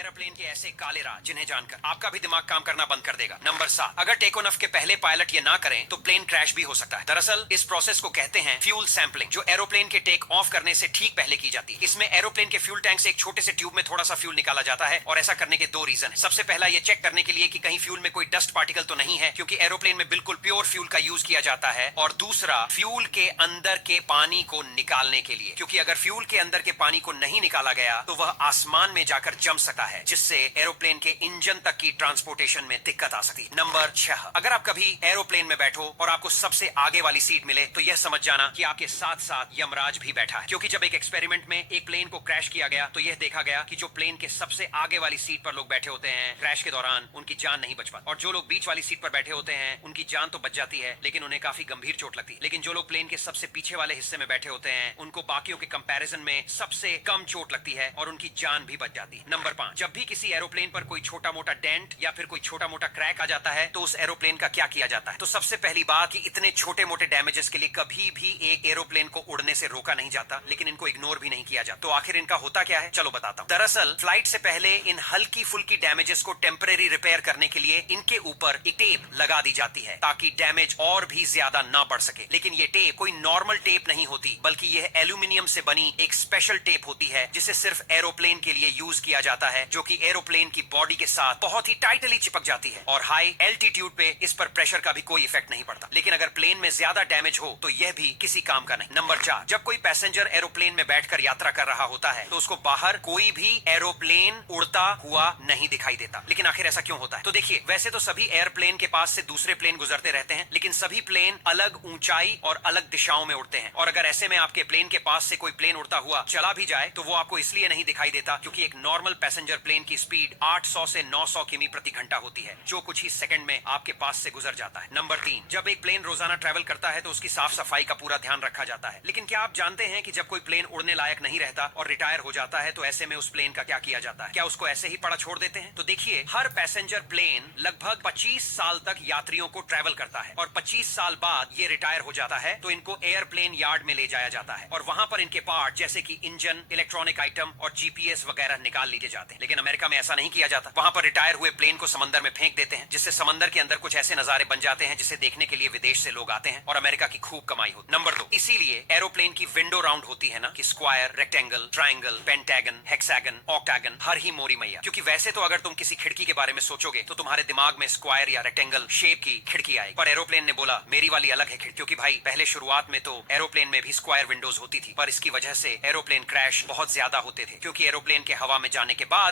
Aeroplane के ऐसे काले राज जिन्हें जानकर आपका भी दिमाग काम करना बंद कर देगा। नंबर 7, अगर टेक ऑफ के पहले पायलट ये ना करें तो प्लेन क्रैश भी हो सकता है। दरअसल इस प्रोसेस को कहते हैं फ्यूल सैंपलिंग, जो एरोप्लेन के टेक ऑफ करने से ठीक पहले की जाती है। इसमें एरोप्लेन के फ्यूल टैंक से एक छोटे से ट्यूब में थोड़ा सा फ्यूल निकाला जाता है और ऐसा करने के दो रीजन है। सबसे पहला ये चेक करने के लिए कि कहीं फ्यूल में कोई डस्ट पार्टिकल तो नहीं है, क्योंकि एरोप्लेन में बिल्कुल प्योर फ्यूल का यूज किया जाता है। और दूसरा, फ्यूल के अंदर के पानी को निकालने के लिए, क्योंकि अगर फ्यूल के अंदर के पानी को नहीं निकाला गया तो वह आसमान में जाकर जम सकता है, जिससे एरोप्लेन के इंजन तक की ट्रांसपोर्टेशन में दिक्कत आ सकती है। नंबर 6, अगर आप कभी एरोप्लेन में बैठो और आपको सबसे आगे वाली सीट मिले तो यह समझ जाना कि आपके साथ साथ यमराज भी बैठा है, क्योंकि जब एक एक्सपेरिमेंट में एक प्लेन को क्रैश किया गया तो यह देखा गया कि जो प्लेन के सबसे आगे वाली सीट पर लोग बैठे होते हैं, क्रैश के दौरान उनकी जान नहीं बच पाती, और जो लोग बीच वाली सीट पर बैठे होते हैं उनकी जान तो बच जाती है लेकिन उन्हें काफी गंभीर चोट लगती है। लेकिन जो लोग प्लेन के सबसे पीछे वाले हिस्से में बैठे होते हैं उनको बाकियों के कंपैरिजन में सबसे कम चोट लगती है और उनकी जान भी बच जाती है। नंबर 5, जब भी किसी एरोप्लेन पर कोई छोटा मोटा डेंट या फिर कोई छोटा मोटा क्रैक आ जाता है तो उस एरोप्लेन का क्या किया जाता है? तो सबसे पहली बात कि इतने छोटे मोटे डैमेजेस के लिए कभी भी एक एरोप्लेन को उड़ने से रोका नहीं जाता, लेकिन इनको इग्नोर भी नहीं किया जाता। तो आखिर इनका होता क्या है, चलो बताता हूं। दरअसल फ्लाइट से पहले इन हल्की फुल्की डैमेजेस को टेम्परेरी रिपेयर करने के लिए इनके ऊपर एक टेप लगा दी जाती है ताकि डैमेज और भी ज्यादा ना बढ़ सके। लेकिन ये टेप कोई नॉर्मल टेप नहीं होती, बल्कि यह एल्यूमिनियम से बनी एक स्पेशल टेप होती है जिसे सिर्फ एरोप्लेन के लिए यूज किया जाता है, जो कि एरोप्लेन की बॉडी के साथ बहुत ही टाइटली चिपक जाती है और हाई एल्टीट्यूड पे इस पर प्रेशर का भी कोई इफेक्ट नहीं पड़ता। लेकिन अगर प्लेन में ज्यादा डैमेज हो तो यह भी किसी काम का नहीं। नंबर 4, जब कोई पैसेंजर एरोप्लेन में बैठकर यात्रा कर रहा होता है तो उसको बाहर कोई भी एरोप्लेन उड़ता हुआ नहीं दिखाई देता। लेकिन आखिर ऐसा क्यों होता है? तो देखिए, वैसे तो सभी एयरप्लेन के पास से दूसरे प्लेन गुजरते रहते हैं, लेकिन सभी प्लेन अलग ऊंचाई और अलग दिशाओं में उड़ते हैं। और अगर ऐसे में आपके प्लेन के पास से कोई प्लेन उड़ता हुआ चला भी जाए तो वो आपको इसलिए नहीं दिखाई देता क्योंकि एक नॉर्मल पैसेंजर प्लेन की स्पीड 800 से 900 किमी प्रति घंटा होती है, जो कुछ ही सेकंड में आपके पास से गुजर जाता है। नंबर 3, जब एक प्लेन रोजाना ट्रैवल करता है तो उसकी साफ सफाई का पूरा ध्यान रखा जाता है। लेकिन क्या आप जानते हैं कि जब कोई प्लेन उड़ने लायक नहीं रहता और रिटायर हो जाता है तो ऐसे में उस प्लेन का क्या किया जाता है? क्या उसको ऐसे ही पड़ा छोड़ देते हैं? तो देखिए, हर पैसेंजर प्लेन लगभग 25 साल तक यात्रियों को ट्रैवल करता है और 25 साल बाद ये रिटायर हो जाता है तो इनको एयरप्लेन यार्ड में ले जाया जाता है और वहां पर इनके पार्ट जैसे कि इंजन, इलेक्ट्रॉनिक आइटम और जीपीएस वगैरह निकाल लिए जाते हैं। लेकिन अमेरिका में ऐसा नहीं किया जाता। वहां पर रिटायर हुए प्लेन को समंदर में फेंक देते हैं, जिससे समंदर के अंदर कुछ ऐसे नजारे बन जाते हैं जिसे देखने के लिए विदेश से लोग आते हैं और अमेरिका की खूब कमाई होती है। नंबर 2, इसीलिए एरोप्लेन की विंडो राउंड होती है ना, कि square, rectangle, triangle, pentagon, hexagon, octagon, हर ही मोरी मैया। क्योंकि वैसे तो अगर तुम किसी खिड़की के बारे में सोचोगे तो तुम्हारे दिमाग में स्क्वायर या रेक्टेंगल शेप की खिड़की आएगी, पर एरोप्लेन ने बोला मेरी वाली अलग है खिड़की। क्योंकि भाई पहले शुरुआत में तो एरोप्लेन में भी स्क्वायर विंडोज होती थी, पर इसकी वजह से एरोप्लेन क्रैश बहुत ज्यादा होते थे, क्योंकि एरोप्लेन के हवा में जाने के बाद